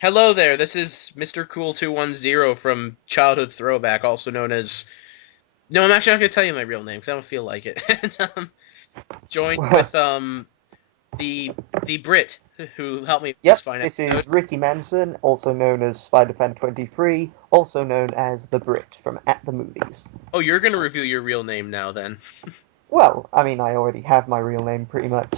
Hello there, this is Mr. Cool 210 from Childhood Throwback, also known as... No, I'm actually not going to tell you my real name, because I don't feel like it. And, joined with, the Brit, who helped me with this Yep, fine this episode. is Ricky Manson, also known as Spider-Fan 23, also known as the Brit from At the Movies. Oh, you're going to reveal your real name now, then. Well, I mean, I already have my real name pretty much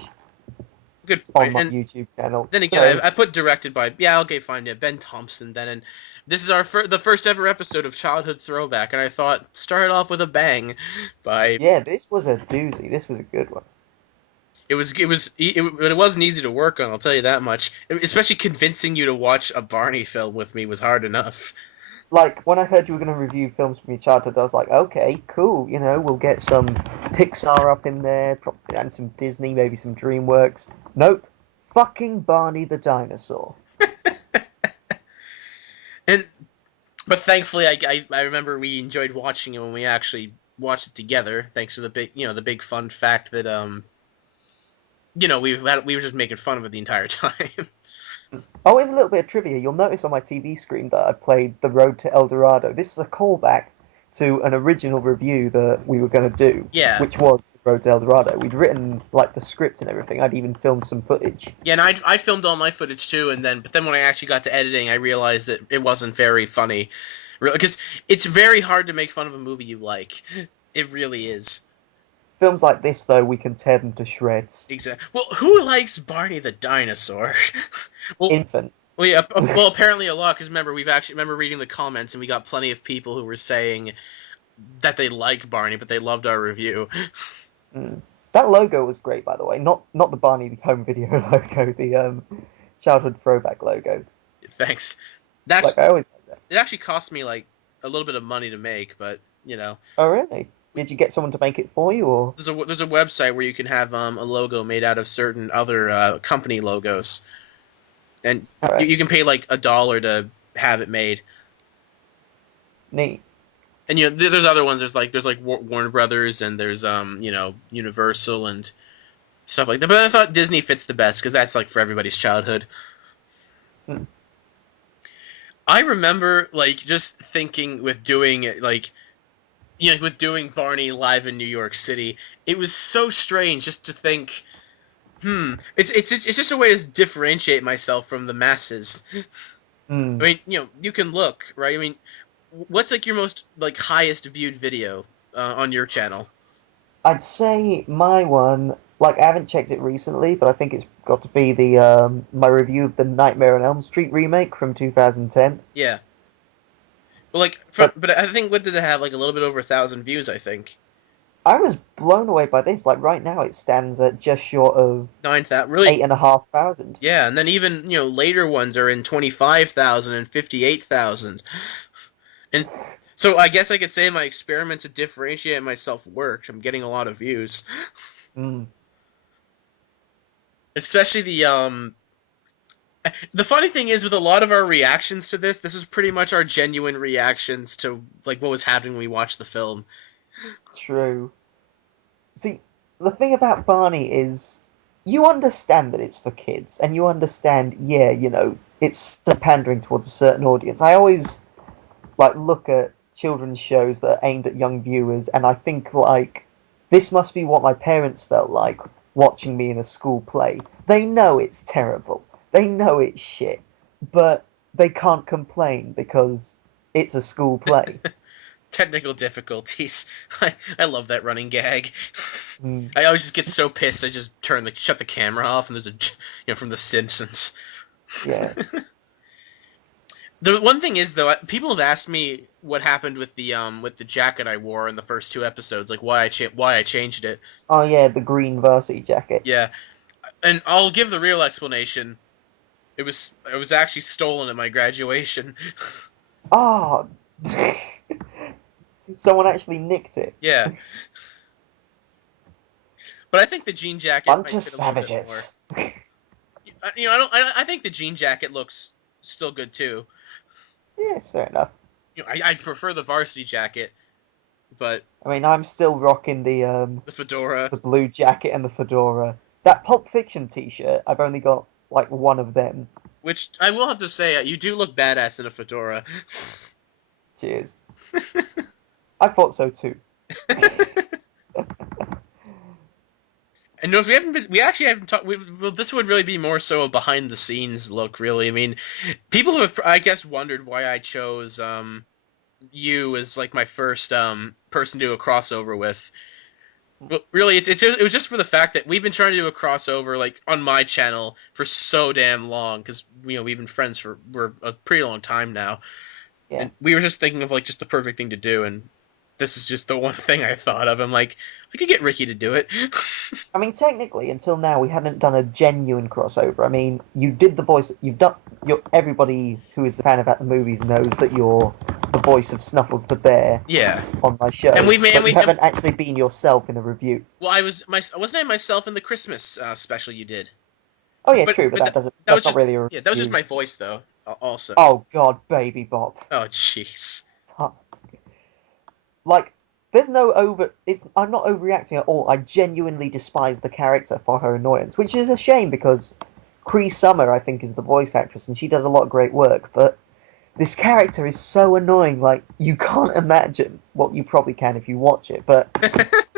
Good on point. my And YouTube channel, then again, so I put directed by... Yeah, okay, fine, yeah, Ben Thompson, then. And this is the first ever episode of Childhood Throwback, and I thought, start off with a bang by... yeah, this was a doozy. This was a good one. It wasn't easy to work on. I'll tell you that much. Especially convincing you to watch a Barney film with me was hard enough. Like, when I heard you were going to review films from your childhood, I was like, okay, cool, we'll get some Pixar up in there, and some Disney, maybe some DreamWorks. Nope, fucking Barney the dinosaur. And but thankfully, I remember we enjoyed watching it when we actually watched it together. Thanks to the big fun fact that we were just making fun of it the entire time. Oh, here's a little bit of trivia. You'll notice on my TV screen that I played The Road to El Dorado. This is a callback to an original review that we were going to do, Yeah, which was The Road to El Dorado. We'd written like the script and everything. I'd even filmed some footage. yeah, and I filmed all my footage too, but then when I actually got to editing, I realized that it wasn't very funny, because it's very hard to make fun of a movie you like. It really is. Films like this, though, we can tear them to shreds. Exactly. Well, who likes Barney the dinosaur? well, Infants. well, yeah. Well, apparently a lot, because remember reading the comments, and we got plenty of people who were saying that they like Barney, but they loved our review. Mm. That logo was great, by the way. Not the Barney home video logo, the childhood throwback logo. Thanks. That's Like I always like that. It actually cost me like a little bit of money to make, but Oh, really? Did you get someone to make it for you, or? there's a website where you can have a logo made out of certain other company logos, and All you, right, you can pay like $1 to have it made. neat. And there's other ones. There's like Warner Brothers, and there's Universal and stuff like that. But I thought Disney fits the best because that's like for everybody's childhood. Hmm. I remember like just thinking with doing with doing Barney live in New York City, it was so strange just to think, it's just a way to differentiate myself from the masses. I Hmm. mean, you can look, right? I mean, what's like your most like highest viewed video on your channel? I'd say my one, like I haven't checked it recently, but I think it's got to be the my review of the Nightmare on Elm Street remake from 2010. Yeah. Well, like, But but I think what did it have? Like a little bit over 1,000 views, I think. I was blown away by this. Like right now, it stands at just short of 9,000, really. 8,500. Yeah, and then even later ones are in 25,000 and 58,000. And so I guess I could say my experiment to differentiate myself worked. I'm getting a lot of views, Mm. especially the funny thing is with a lot of our reactions to this was pretty much our genuine reactions to like what was happening when we watched the film. True. See, the thing about Barney is you understand that it's for kids, and you understand, yeah, it's pandering towards a certain audience. I always like look at children's shows that are aimed at young viewers, and I think like this must be what my parents felt like watching me in a school play. They know it's terrible. They know it's shit, but they can't complain because it's a school play. Technical difficulties. I love that running gag. Mm, I always just get so pissed I just shut the camera off and there's from The Simpsons. yeah. The one thing is though, people have asked me what happened with the jacket I wore in the first two episodes, like why I changed it. Oh yeah, the green varsity jacket. Yeah, and I'll give the real explanation. It was actually stolen at my graduation. Oh, someone actually nicked it. Yeah, but I think the jean jacket Bunch might of fit a little bit more. savages. I don't. I think the jean jacket looks still good too. Yes, fair enough. I prefer the varsity jacket, but I mean, I'm still rocking the fedora. the blue jacket and the fedora. That Pulp Fiction T-shirt, I've only got like one of them, Which I will have to say, you do look badass in a fedora. Cheers. I thought so too. And notice we actually haven't talked. Well, this would really be more so a behind the scenes look. Really, I mean, people have, I guess, wondered why I chose you as like my first person to do a crossover with. Well, really, it was just for the fact that we've been trying to do a crossover like on my channel for so damn long because we've been friends for a pretty long time now, Yeah. and we were just thinking of like just the perfect thing to do, and this is just the one thing I thought of. I'm like, I could get Ricky to do it. I mean, technically, until now, we hadn't done a genuine crossover. I mean, you did the voice. You've done. Everybody who is a fan of the movies knows that you're the voice of Snuffles the bear Yeah, on my and show, we made but you haven't actually been yourself in a review. well, wasn't I myself in the Christmas special you did, Oh yeah, but true, but but that doesn't. that was That's not just really a yeah that was just review. my voice though also. Oh God, Baby Bop. Oh jeez. Like, there's no over. It's. I'm not overreacting at all. I genuinely despise the character for her annoyance, which is a shame because Cree Summer, I think, is the voice actress, and she does a lot of great work. But this character is so annoying. Like, you can't imagine. Well, you probably can if you watch it, but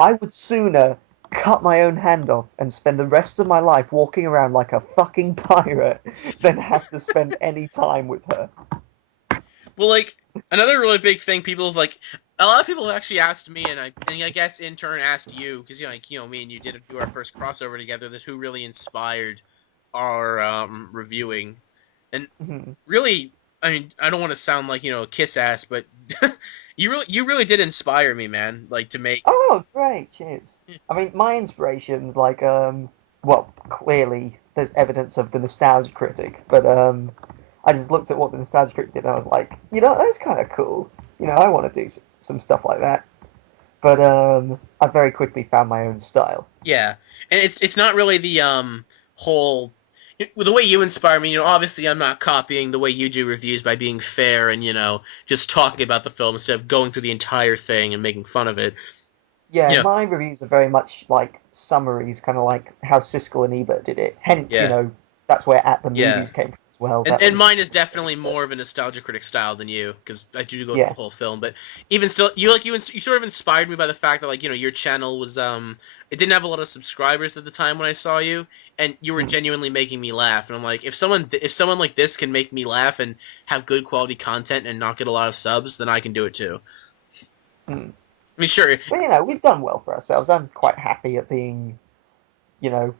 I would sooner cut my own hand off and spend the rest of my life walking around like a fucking pirate than have to spend any time with her. Well, like another really big thing, people have like a lot of people have actually asked me, and I guess in turn asked you because me and you did do our first crossover together. That who really inspired our reviewing, and Mhm. really, I mean, I don't want to sound like a kiss ass, but you really did inspire me, man. Like to make. Oh, great, cheers. I mean, my inspirations, like, well, clearly there's evidence of the Nostalgia Critic, but I just looked at what the Nostalgia Critic did and I was like, that's kind of cool. I want to do some stuff like that. But I very quickly found my own style. Yeah, and it's not really the whole the way you inspire me. Obviously I'm not copying the way you do reviews by being fair and just talking about the film instead of going through the entire thing and making fun of it. Yeah, Yeah, my reviews are very much like summaries, kind of like how Siskel and Ebert did it. Hence, yeah, that's where At the yeah. Movies came from as well. And That and was mine is the same definitely thing. more of a nostalgia critic style than you because I do go through Yeah. the whole film. But even still, you sort of inspired me by the fact that your channel was it didn't have a lot of subscribers at the time when I saw you, and you were Mm, genuinely making me laugh. And I'm like, if someone like this can make me laugh and have good quality content and not get a lot of subs, then I can do it too. mm. I mean, sure, Well, we've done well for ourselves. I'm quite happy at being, you know,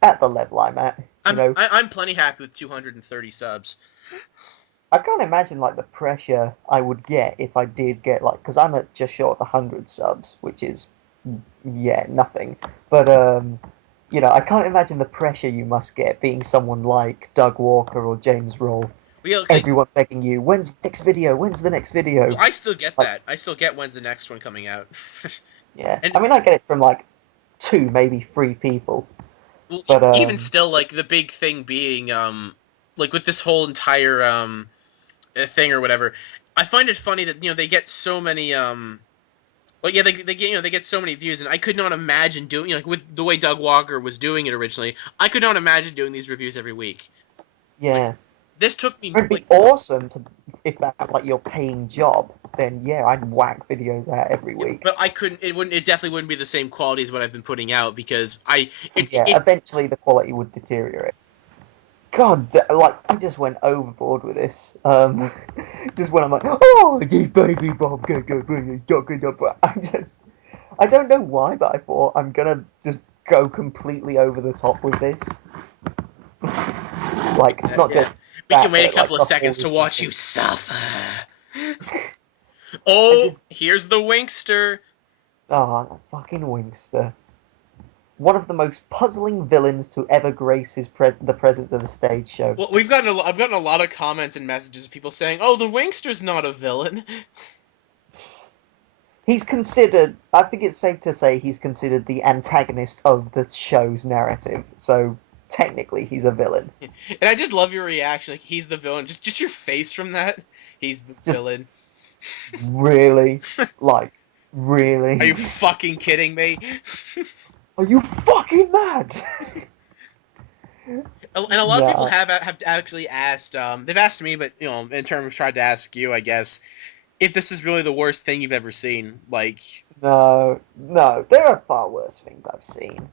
at the level I'm at. I'm plenty happy with 230 subs. I can't imagine like the pressure I would get if I did get like, because I'm at just short of 100 subs, which is, yeah, nothing. But I can't imagine the pressure you must get being someone like Doug Walker or James Roll. Like, Everyone begging you, when's the next video? When's the next well, video? I still get Like, that. I still get when's the next one coming out. yeah. And I mean, I get it from like two, maybe three people. well, But even still, like the big thing being, like with this whole entire thing or whatever, I find it funny that they get so many well, yeah, they get they get so many views, and I could not imagine doing like with the way Doug Walker was doing it originally. I could not imagine doing these reviews every week. Like yeah, this took me it'd be like awesome to if that's like your paying job. Then yeah, I'd whack videos out every yeah, week. but I couldn't. It wouldn't. It definitely wouldn't be the same quality as what I've been putting out because I Yeah, it eventually the quality would deteriorate. God, like I just went overboard with this. Just when I'm like, oh, you baby Bob, go. I don't know why, but I thought I'm gonna just go completely over the top with this. Like, not yeah. just We can that, wait a but like couple of the whole seconds to watch you review. suffer. I Oh, just, here's the Winkster. that fucking Wingster. One of the most puzzling villains to ever grace the presence of a stage show. Well, I've gotten a lot of comments and messages of people saying, "Oh, the Winkster's not a villain." He's considered, I think it's safe to say he's considered the antagonist of the show's narrative. So technically he's a villain. And I just love your reaction. Like he's the villain. Just your face from that. He's the Just villain. really, like, Are you really? fucking kidding me? Are you fucking mad? and a lot of people No, have actually asked. They've asked me, but in terms of tried to ask you, I guess, if this is really the worst thing you've ever seen. Like, no, no. There are far worse things I've seen,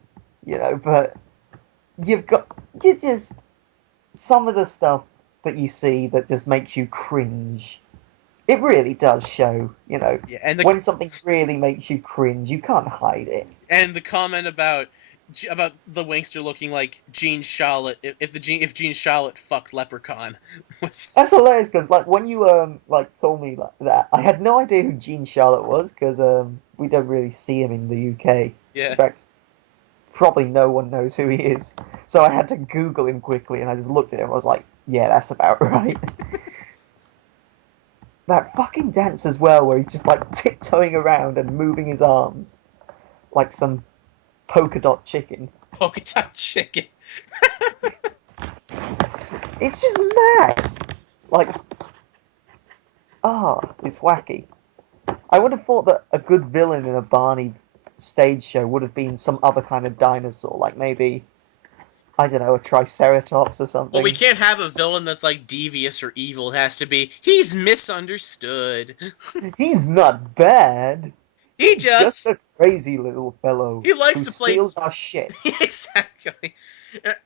but you've got you just some of the stuff that you see that just makes you cringe. It really does show, yeah, when something really makes you cringe, you can't hide it. and the comment about the Winkster looking like Gene Shalit if Gene Shalit fucked Leprechaun was That's hilarious because like when you told me like that, I had no idea who Gene Charlotte was because we don't really see him in the UK. In yeah. fact, probably no one knows who he is. So I had to Google him quickly, and I just looked at him. I was like, yeah, that's about right. That fucking dance as well, where he's just like tiptoeing around and moving his arms like some polka dot chicken. Polka dot chicken. It's just mad. Like, it's wacky. I would have thought that a good villain in a Barney stage show would have been some other kind of dinosaur, like maybe, I don't know, a Triceratops or Well, we something. can't have a villain that's like devious or evil. It has to be he's misunderstood. He's not bad. He He's just just a crazy little fellow he likes who to play steals our shit. exactly.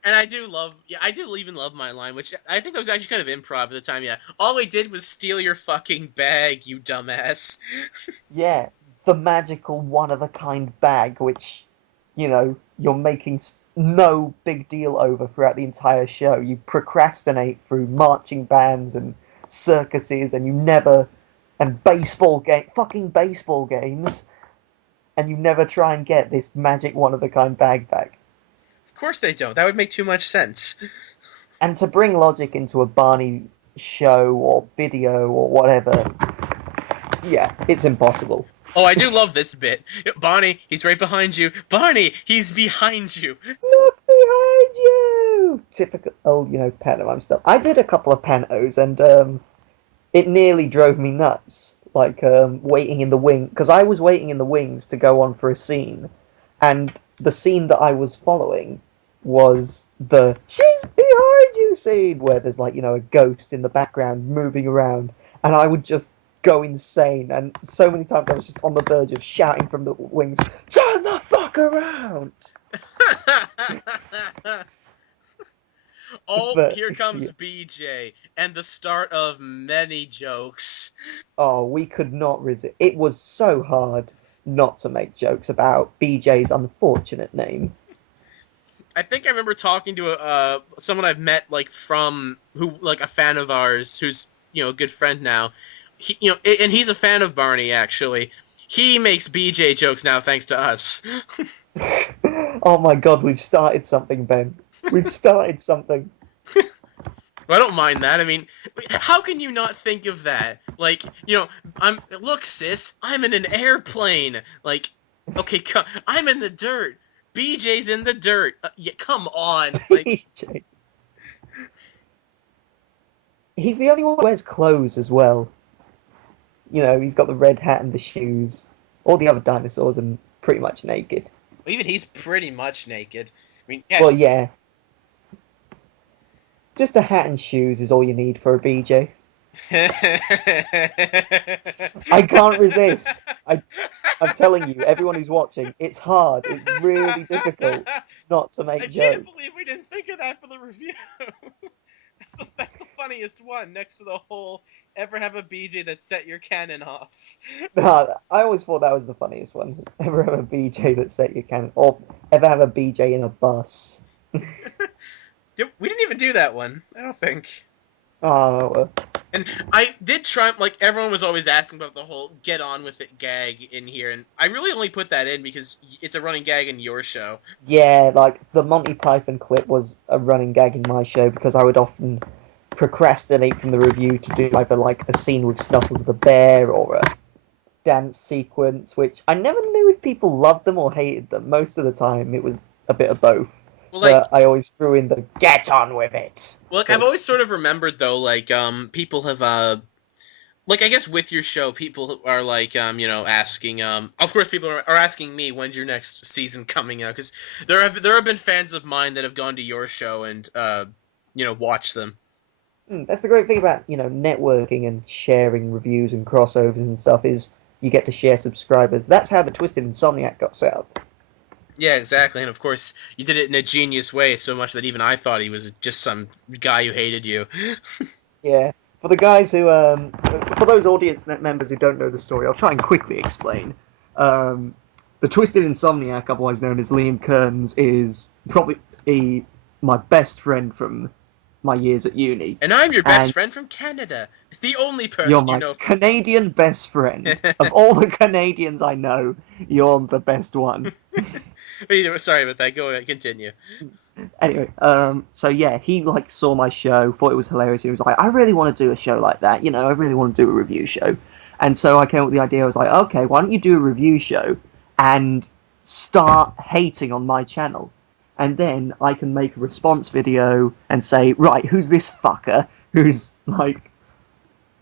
And I do love, yeah, I do even love my line, which I think that was actually kind of improv at the time. Yeah, all I did was steal your fucking bag, you dumbass. Yeah, the magical one of a kind bag, which, you're making no big deal over throughout the entire show. You procrastinate through marching bands and circuses, and fucking baseball games, and you never try and get this magic one of a kind bag back. Of course they don't. That would make too much sense. And to bring logic into a Barney show or video or whatever, yeah, it's impossible. Oh, I do love this bit. Barney, he's right behind you. Barney, he's behind you. Look behind you! Typical, pantomime stuff. I did a couple of pantos, and it nearly drove me nuts. Like waiting in the wing, because I was waiting in the wings to go on for a scene, and the scene that I was following was the "she's behind you" scene, where there's like a ghost in the background moving around, and I would just go insane. And so many times I was just on the verge of shouting from the wings, "Turn the fuck around!" Oh, But here yeah. comes BJ, and the start of many jokes. Oh, we could not resist. It was so hard not to make jokes about BJ's unfortunate name. I think I remember talking to someone I've met like from who like a fan of ours who's a good friend now. And he's a fan of Barney actually. He makes BJ jokes now thanks to us. Oh my god, we've started something, Ben. We've started something. I don't mind that. I mean, how can you not think of that? Like, look, sis, I'm in an airplane. Like, okay, I'm in the dirt. BJ's in the dirt. Yeah, come on. Like, He's the only one who wears clothes as well. He's got the red hat and the shoes. All the other dinosaurs are pretty much naked. even he's pretty much naked. I mean, Well, yes. yeah, just a hat and shoes is all you need for a BJ. I can't resist. I'm telling you, everyone who's watching, it's hard. It's really difficult not to I make can't jokes. believe we didn't think of that for the review. That's the funniest one next to the whole ever have a BJ that set your cannon off. No, I always thought that was the funniest one. Ever have a BJ that set your can, or ever have a BJ in a bus? We didn't even do that one. I don't think. Oh, And I did try, like, everyone was always asking about the whole get on with it gag in here, and I really only put that in because it's a running gag in your show. yeah, like the Monty Python clip was a running gag in my show because I would often procrastinate from the review to do either like a scene with Snuffles the bear or a dance sequence, which I never knew if people loved them or hated them. Most of the time, it was a bit of both. Well, like, But I always threw in the "get on with it" I've because always sort of remembered, though, like, people have, like I guess with your show, people are like asking of course people are asking me when's your next season coming out because there have been fans of mine that have gone to your show and watched them. That's the great thing about, networking and sharing reviews and crossovers and stuff is you get to share subscribers. That's how the Twisted Insomniac got set up. Yeah, exactly, and of course you did it in a genius way, so much that even I thought he was just some guy who hated you. Yeah. For the guys who, for those audience members who don't know the story, I'll try and quickly explain. Um, the Twisted Insomniac, otherwise known as Liam Kearns, is probably my best friend from my years at uni. And I'm your best And friend from Canada, the only you're person you my know from. Canadian best friend. Of all the Canadians I know, you're the best one. But either, sorry about that. Go ahead, continue. Anyway, so yeah, he like saw my show, thought it was hilarious. He was like, I really want to do a show like that. I really want to do a review show. And so I came up with the idea. I was like, okay, why don't you do a review show and start hating on my channel, and then I can make a response video and say, right, who's this fucker who's like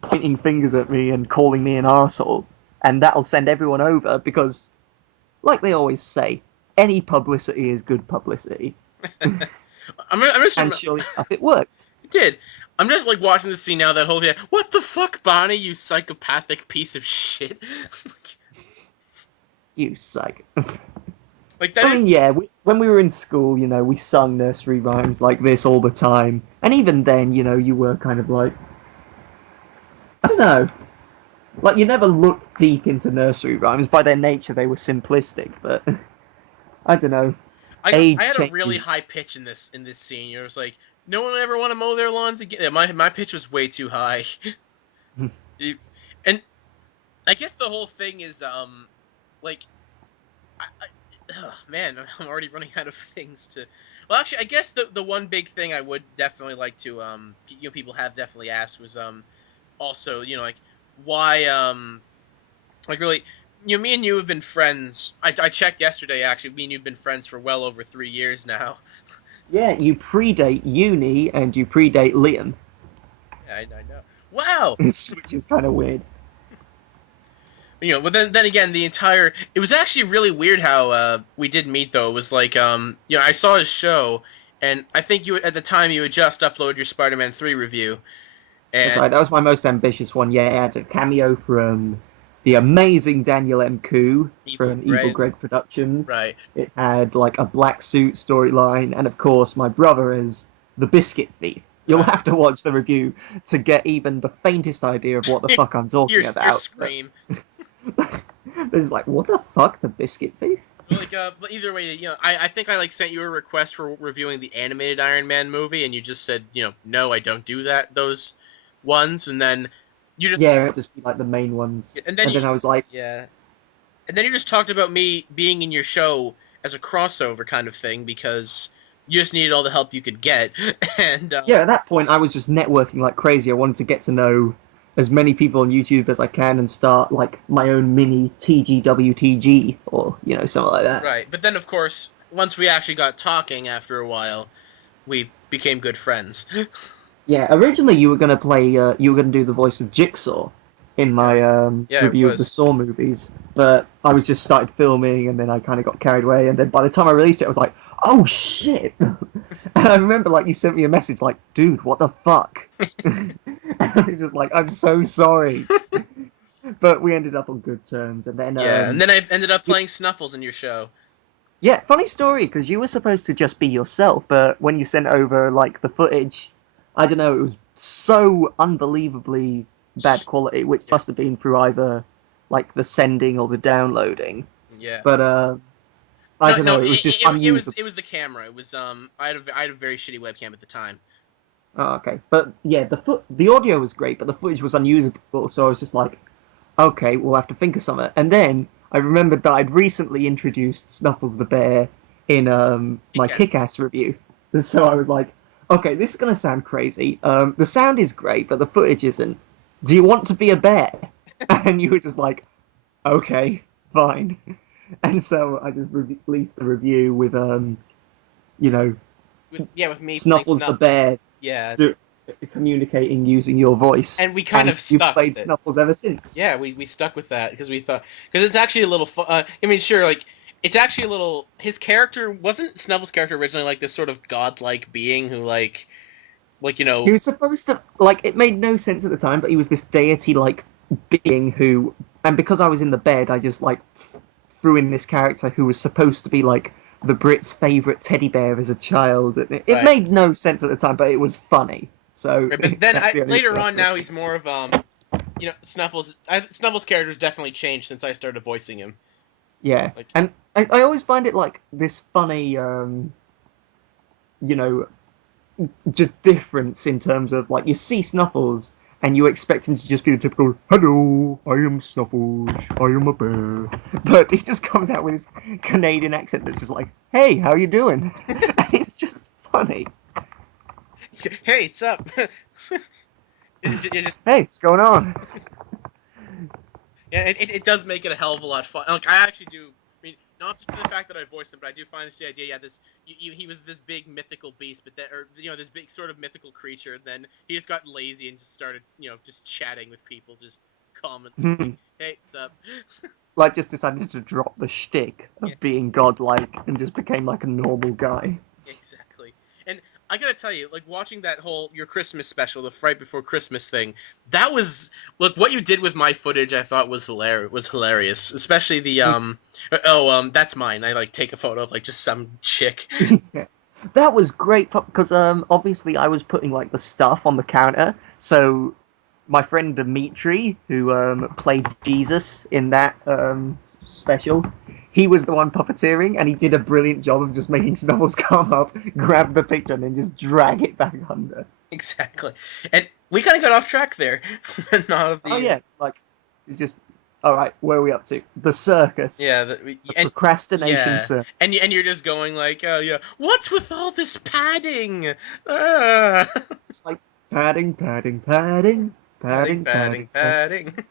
pointing fingers at me and calling me an arsehole, and that'll send everyone over because, like they always say, any publicity is good publicity. I'm just And surely enough, it worked. it did. I'm just like watching the scene now. That whole thing. What the fuck, Bonnie? You psychopathic piece of shit. You psych. Like that I mean, is. yeah, when we were in school, we sung nursery rhymes like this all the time. And even then, you were kind of like, I don't know, like you never looked deep into nursery rhymes. By their nature, they were simplistic, but I don't know. I Age had a really changes. high pitch in this scene. It was like no one would ever want to mow their lawns again. Yeah, my pitch was way too high. And I guess the whole thing is like man, I'm already running out of things to. Well, actually, I guess the one big thing I would definitely like to people have definitely asked was also like why like really me and you have been friends. I checked yesterday actually. Me and you've been friends for well over 3 years now. Yeah, you predate uni and you predate Liam, Yeah, I know. Wow. which is kind of weird. But then again, the entire it was actually really weird how we did meet though. It was like I saw his show, and I think you at the time you had just uploaded your Spider-Man 3 review, That's and right. That was my most ambitious one. Yeah, it had a cameo from the amazing Daniel M. Koo Evil from Evil Greg, Greg Productions. right? It had like a black suit storyline, and of course, my brother as the Biscuit Thief. You'll Right. have to watch the review to get even the faintest idea of what the fuck I'm your talking your about. But scream. it's like, what the fuck, the Biscuit Thief? But like but either way, I think I like sent you a request for reviewing the animated Iron Man movie, and you just said no, I don't do those ones, and then you just Yeah, it'd just be like the main ones. and then And you then I was like, yeah. And then you just talked about me being in your show as a crossover kind of thing because you just needed all the help you could get. And yeah, at that point, I was just networking like crazy. I wanted to get to know as many people on YouTube as I can and start like my own mini TGWTG or something like that. right, but then of course, once we actually got talking after a while, we became good friends. Yeah, originally you were gonna do the voice of Jigsaw in Yeah, my yeah, it review of the was. Saw movies, but I was just started filming and then I kind of got carried away. And then by the time I released it, I was like, oh shit! And I remember like you sent me a message like, dude, what the fuck? And I was just like, I'm so sorry. But we ended up on good terms. And then, Yeah, and then I ended up playing Snuffles in your show. yeah, funny story, because you were supposed to just be yourself, but when you sent over, like, the footage, I don't know, it was so unbelievably bad quality, which Yeah, must have been through either, like, the sending or the downloading. yeah. But, I No, don't no, know, it was just it unusable. was the camera. It was I had a very shitty webcam at the time. Oh, okay. But, yeah, the audio was great, but the footage was unusable, so I was just like, okay, we'll have to think of something. And then I remembered that I'd recently introduced Snuffles the Bear in my Kick-Ass. Kick-Ass review. So I was like, okay, this is going to sound crazy. The sound is great, but the footage isn't. Do you want to be a bear? And you were just like, okay, fine. And so I just released the review with, you know, With me playing Snuffles the Snuffles. Bear Yeah, communicating using your voice, and we kind and of you've stuck with played it. Snuffles ever since. Yeah, we stuck with that because we thought because it's actually a little fun. I mean, sure, like it's actually a little. His character wasn't Snubbles' character originally like this sort of godlike being who like He was supposed to like it made no sense at the time, but he was this deity like being who, and because I was in the bed, I just like threw in this character who was supposed to be like the Brits' favorite teddy bear as a child. It right. made no sense at the time, but it was funny. So Right, but then that's I the only reason later I on threw it. now he's more of Snuffles. Snuffles' character's definitely changed since I started voicing him. Yeah, Like and I always find it like this funny, you know, just difference in terms of like you see Snuffles and you expect him to just be the typical "Hello, I am Snuffles, I am a bear," but he just comes out with his Canadian accent that's just like, "Hey, how you doing?" And it's just funny. hey, it's up. It just Hey, what's going on? yeah, it does make it a hell of a lot fun. Like I actually do. I mean, not just for the fact that I voiced him, but I do find this the idea. Yeah, this he was this big mythical beast, but then or this big sort of mythical creature. And then he just got lazy and just started just chatting with people, just commenting like, "Hey, what's up?" Like just decided to drop the shtick Yeah, of being godlike and just became like a normal guy. exactly. And I gotta tell you, like watching that whole your Christmas special, the Fright Before Christmas thing, that was look what you did with my footage. I thought was hilarious, especially the that's mine. I like take a photo of like just some chick. Yeah. That was great because obviously I was putting like the stuff on the counter. So my friend Dimitri, who played Jesus in that special, he was the one puppeteering, and he did a brilliant job of just making Snuffles come up, grab the picture, and then just drag it back under. Exactly. And we kind of got off track there. Not of Oh the yeah, like it's just all right. Where are we up to? The circus, yeah, the and procrastination yeah, circus. and you're just going like, oh yeah, what's with all this padding? Ah. Just like padding, padding, padding, Padding, padding, padding, padding, padding. padding.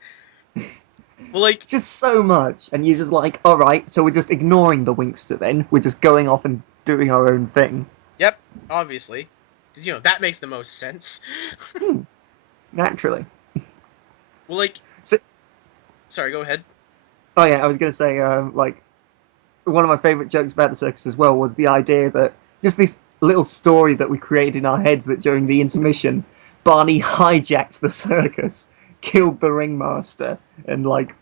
Well, like, Just so much, and you're just like, all right, so we're just ignoring the Winkster then. We're just going off and doing our own thing. yep, obviously, because that makes the most sense. Hmm, naturally. Well, like, So, sorry, go ahead. oh yeah, I was gonna say, like one of my favorite jokes about the circus as well was the idea that just this little story that we created in our heads that during the intermission, Barney hijacked the circus, killed the ringmaster, and like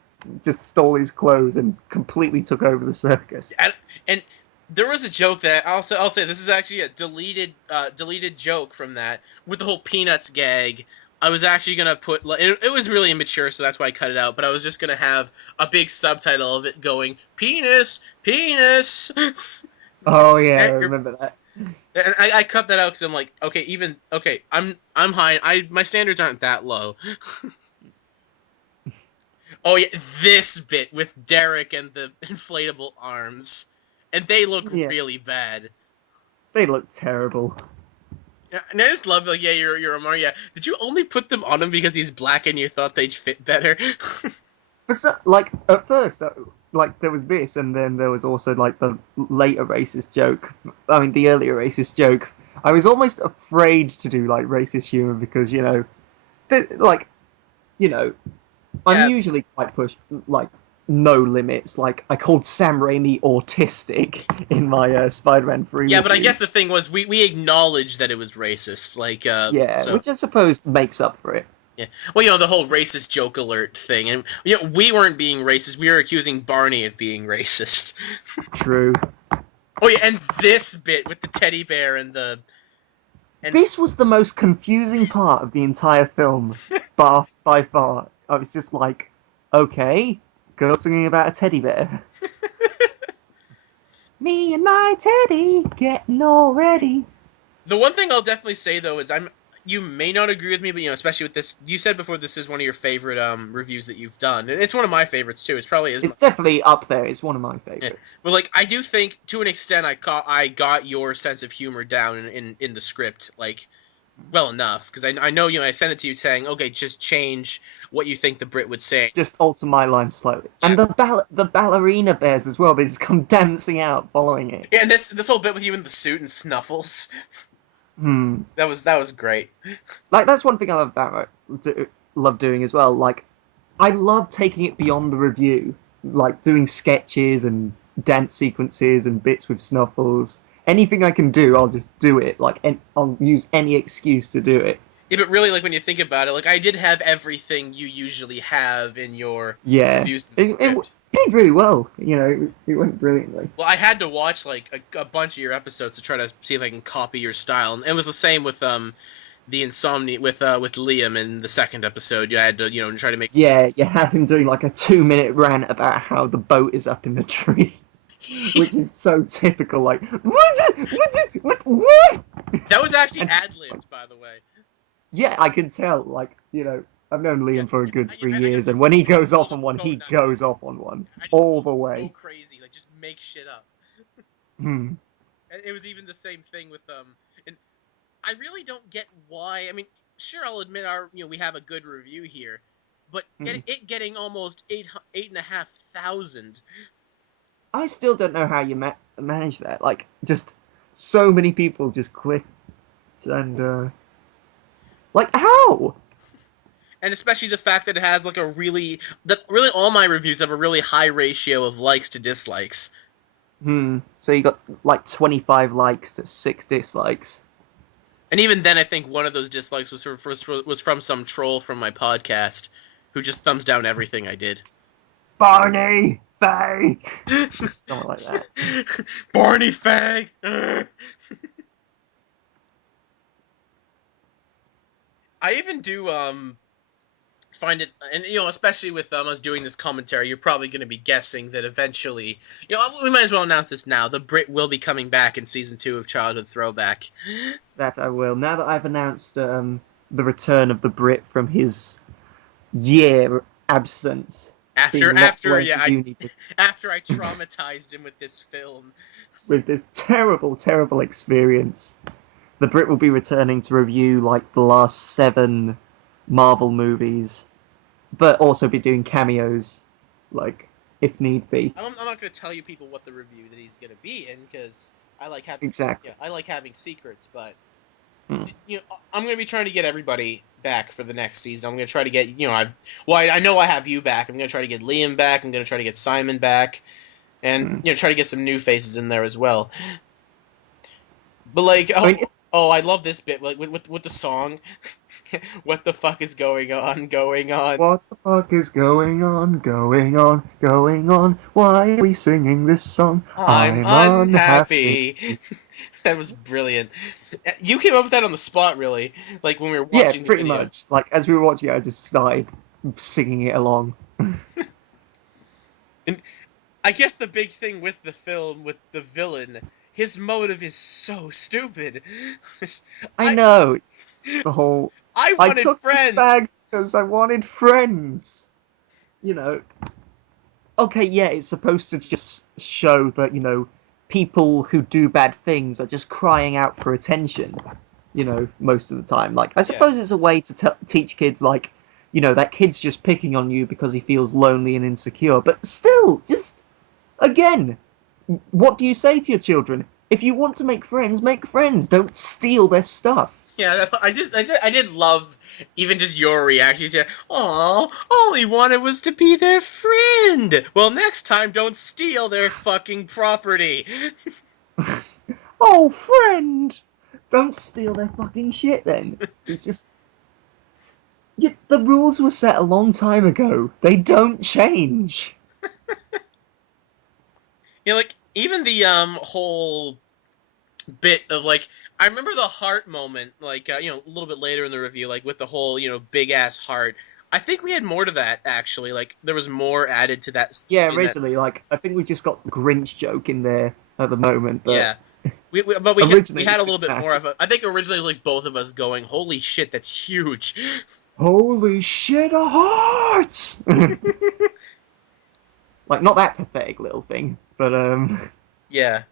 just stole his clothes and completely took over the circus. And there was a joke that I'll say this is actually a deleted joke from that with the whole peanuts gag. I was actually gonna put it was really immature, so that's why I cut it out. But I was just gonna have a big subtitle of it going penis, penis. Oh yeah, I remember that. And I cut that out because I'm like, okay, I'm high. My standards aren't that low. Oh yeah, this bit with Derek and the inflatable arms, and they look Yeah, really bad. they look terrible. Yeah, and I just love like, yeah, you're a Mario. Yeah. Did you only put them on him because he's black and you thought they'd fit better? But so, like at first, like there was this, and then there was also like the later racist joke. I mean, the earlier racist joke. I was almost afraid to do like racist humor because like you know, I'm Yeah, usually quite push like no limits. Like I called Sam Raimi autistic in my Spider-Man 3 yeah, but I review. guess the thing was we acknowledged that it was racist, like Yeah, so which I suppose makes up for it. yeah. Well, the whole racist joke alert thing, and we weren't being racist. We were accusing Barney of being racist. True. Oh yeah, and this bit with the teddy bear and This was the most confusing part of the entire film, by far. I was just like, okay, girl singing about a teddy bear. Me and my teddy getting all ready. the one thing I'll definitely say though is you may not agree with me, but especially with this, you said before this is one of your favorite reviews that you've done, and it's one of my favorites too. It's probably is. It's definitely up there. It's one of my Yeah. favorites. But like I do think to an extent I got your sense of humor down in the script like well enough because I know I sent it to you saying okay just change what you think the Brit would say. Just alter my line slightly. Yeah. And the ballerina bears as well. They just come dancing out following it. Yeah, and this whole bit with you in the suit and Snuffles. Hmm. That was great. Like that's one thing I love doing as well. Like I love taking it beyond the review, like doing sketches and dance sequences and bits with Snuffles. Anything I can do, I'll just do it. Like, and I'll use any excuse to do it. Yeah, but really, like when you think about it, like I did have everything you usually have in your Yeah, reviews of the it script. did really well. You know, it went brilliantly. Well, I had to watch like a bunch of your episodes to try to see if I can copy your style, and it was the same with the insomnia with Liam in the second episode. You had to try to make. Yeah, you have him doing like a 2 minute rant about how the boat is up in the tree, which is so typical. Like, what? That was actually And ad libbed, by the way. yeah, I can tell. Like, I've known Yeah, Liam for a yeah, good three I got years, the and when he I just goes told off him on to one, go he nuts. goes off on one I just all told him the to go way. crazy, like just make shit up. Hmm. And it was even the same thing with and I really don't get why. I mean, sure, I'll admit we have a good review here, but Hmm. getting almost 8,500. I still don't know how you manage that. Like, just so many people just clicked, and like, how? And especially the fact that it has like that really all my reviews have a really high ratio of likes to dislikes. Hmm. So you got like 25 likes to 6 dislikes. And even then, I think one of those dislikes was from some troll from my podcast who just thumbs down everything I did. Barney, fake, something like that. Barney fag. I even do find it, and especially with us doing this commentary, you're probably going to be guessing that eventually, we might as well announce this now. The Brit will be coming back in season 2 of Childhood Throwback. That I will. Now that I've announced the return of the Brit from his year absence, After being locked after away yeah, in uni after I traumatized him with this film. with this terrible, terrible experience, the Brit will be returning to review like the last 7 Marvel movies, but also be doing cameos, like if need be. I'm not going to tell you people what the review that he's going to be in because I like having Exactly. I like having secrets, but Hmm. I'm going to be trying to get everybody back for the next season. I'm going to try to get I know I have you back. I'm going to try to get Liam back. I'm going to try to get Simon back, and Hmm. try to get some new faces in there as well. But like, I mean, oh, I love this bit, like with the song. What the fuck is going on? Going on? what the fuck is going on, going on, going on? Why are we singing this song? I'm I'm unhappy. unhappy. That was brilliant. You came up with that on the spot, really. Like when we were Yeah, watching the pretty video. much. Like as we were watching it, I just started singing it along. And I guess the big thing with the film, with the villain, his motive is so stupid. I I know the whole. I I wanted took this friends. bag because I wanted friends. You know. Okay, yeah, it's supposed to just show that people who do bad things are just crying out for attention. Most of the time. Like I Yeah, suppose it's a way to teach kids like. That kid's just picking on you because he feels lonely and insecure. But still, just again, what do you say to your children? If you want to make friends, make friends. Don't steal their stuff. yeah. I did love even just your reaction to. Oh, all he wanted was to be their friend. Well, next time, don't steal their fucking property. Oh, friend! Don't steal their fucking shit then. It's just. The rules were set a long time ago. They don't change. Like even the whole bit of like I remember the heart moment like a little bit later in the review like with the whole big ass heart. I think we had more to that actually. Like there was more added to that Yeah, in that. originally, like, I think we just got the Grinch joke in there at the moment, but Yeah. But we originally it had was a just little bit more massive. of a. I think originally it was like both of us going, "Holy shit, that's huge!" Holy shit, a heart! Like, not that pathetic little thing, but, Yeah,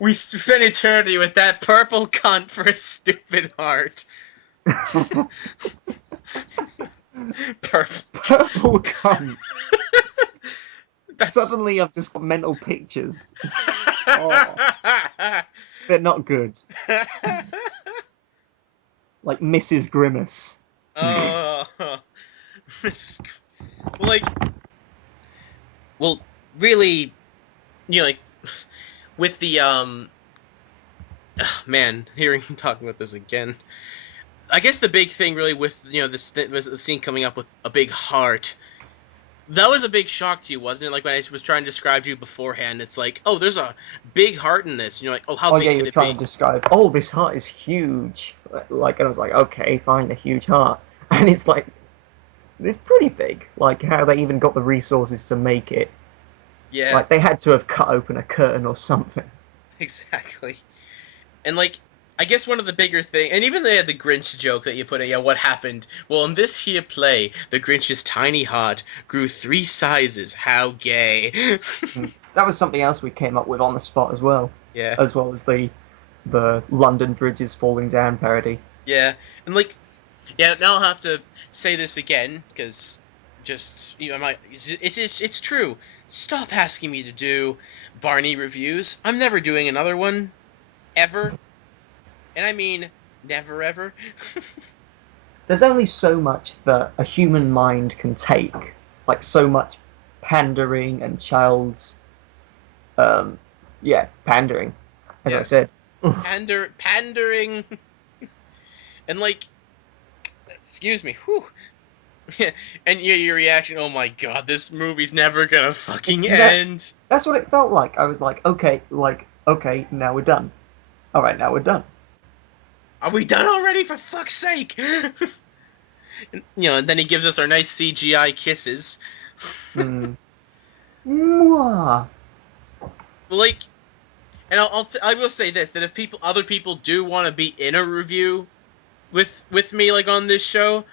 we spent eternity with that purple cunt for a stupid heart. Purple. purple cunt. That's Suddenly I've just got mental pictures. Oh, they're not good. Like Mrs. Grimace. Oh, like, well, really, like with the man, hearing him talking about this again. I guess the big thing really with this was the scene coming up with a big heart. That was a big shock to you, wasn't it? Like when I was trying to describe to you beforehand, it's like, oh, there's a big heart in this. And you're like, oh, how Oh big yeah, you can were it trying be? to describe. Oh, this heart is huge. Like, and I was like, okay, fine, a huge heart, and it's like it's pretty big. Like how they even got the resources to make it. Yeah, Like they had to have cut open a curtain or something. exactly. And like, I guess one of the bigger thing, and even they had the Grinch joke that you put in. Yeah, what happened? Well, in this here play, the Grinch's tiny heart grew 3 sizes. How gay! That was something else we came up with on the spot Yeah, as well as the London Bridges falling down parody. yeah, and like, yeah. Now I'll have to say this again because just I might. It's true. Stop asking me to do Barney reviews. I'm never doing another one ever, and I mean never ever. There's only so much that a human mind can take, like so much pandering and child's, um, yeah, pandering, as I Yeah, said. pandering, and like, excuse me. Whew. And your reaction. Oh my god, this movie's never gonna fucking Exactly. end. That's what it felt like. I was like, okay, now we're done. All right, now we're done. Are we done already? For fuck's sake! And, and then he gives us our nice CGI kisses. Hmm. Mwah. Like, and I will say this: that if other people do want to be in a review with me, like on this show,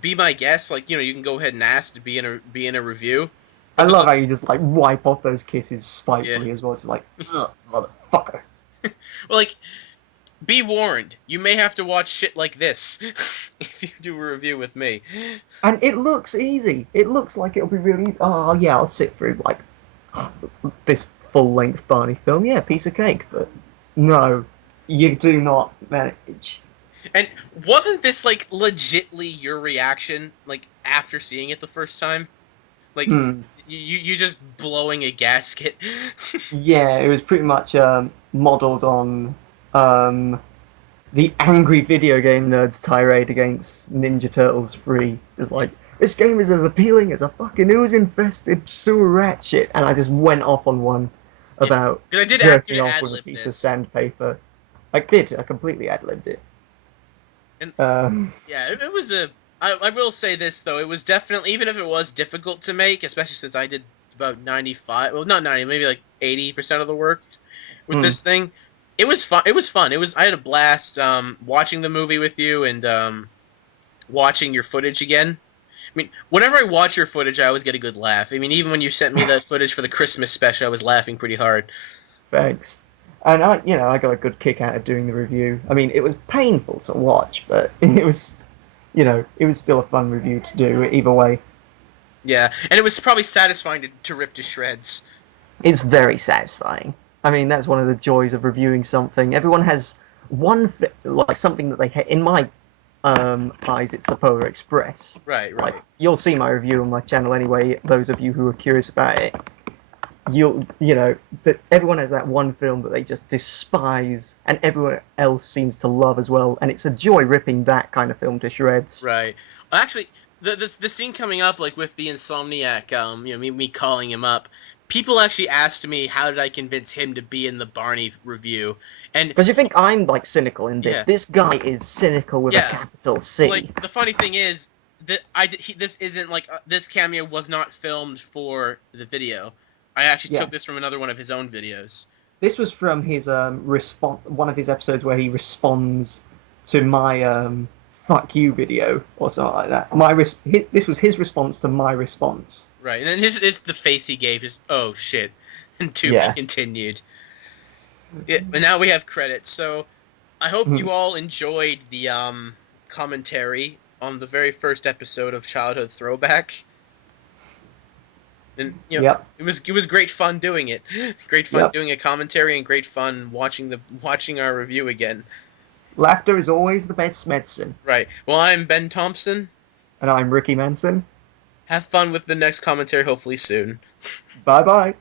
be my guest. Like, you can go ahead and ask to be in a review. I But love how you just like wipe off those kisses yeah, spitefully as well. It's like, ugh, motherfucker. well, like, be warned, you may have to watch shit like this if you do a review with me. And it looks easy. It looks like it'll be really easy. Oh yeah, I'll sit through like this full length Barney film. Yeah, piece of cake. But no, you do not manage. And wasn't this like legitly your reaction, like after seeing it the first time? Like Hmm. you just blowing a gasket. Yeah, it was pretty much modelled on um, the angry video game nerds tirade against Ninja Turtles 3. It's like, this game is as appealing as a fucking ooze-infested sewer rat shit. And I just went off on one Yeah, about because I did ask you jerking to off ad with a lib piece of this, sandpaper. I did. I completely ad-libbed it. and Um, yeah, it was a. I will say this though, it was definitely, even if it was difficult to make, especially since I did about 95, well not 90, maybe like 80% of the work with hmm. this thing. It was fun. It was fun. I had a blast watching the movie with you and watching your footage again. I mean, whenever I watch your footage, I always get a good laugh. I mean, even when you sent me that footage for the Christmas special, I was laughing pretty hard. Thanks. And I got a good kick out of doing the review. I mean, it was painful to watch, but it was still a fun review to do either way. Yeah, and it was probably satisfying to rip to shreds. It's very satisfying. I mean, that's one of the joys of reviewing something. Everyone has like something that they hate. In my eyes, it's the Polar Express. Right, Like right. you'll see my review on my channel anyway. Those of you who are curious about it, that everyone has that one film that they just despise, and everyone else seems to love as well. And it's a joy ripping that kind of film to shreds. Right. Actually, the scene coming up, like with the Insomniac, me calling him up. People actually asked me how did I convince him to be in the Barney review, and Because you think I'm like cynical in this. yeah, This guy is cynical with a yeah. capital Like C. the funny thing is that this isn't like this cameo was not filmed for the video. I actually took Yeah. this from another one of his own videos. This was from his response, one of his episodes where he responds to my "fuck you" video or something like that. This was his response to my response. Right, and then his the face he gave is oh shit, and to be Yeah. continued. Yeah, but now we have credits. So I hope Hmm. you all enjoyed the commentary on the very first episode of Childhood Throwback. And Yep. it was great fun doing it. Great fun Yep. doing a commentary and great fun watching our review again. Laughter is always the best medicine. Right. Well, I'm Ben Thompson. And I'm Ricky Manson. Have fun with the next commentary hopefully soon. Bye bye.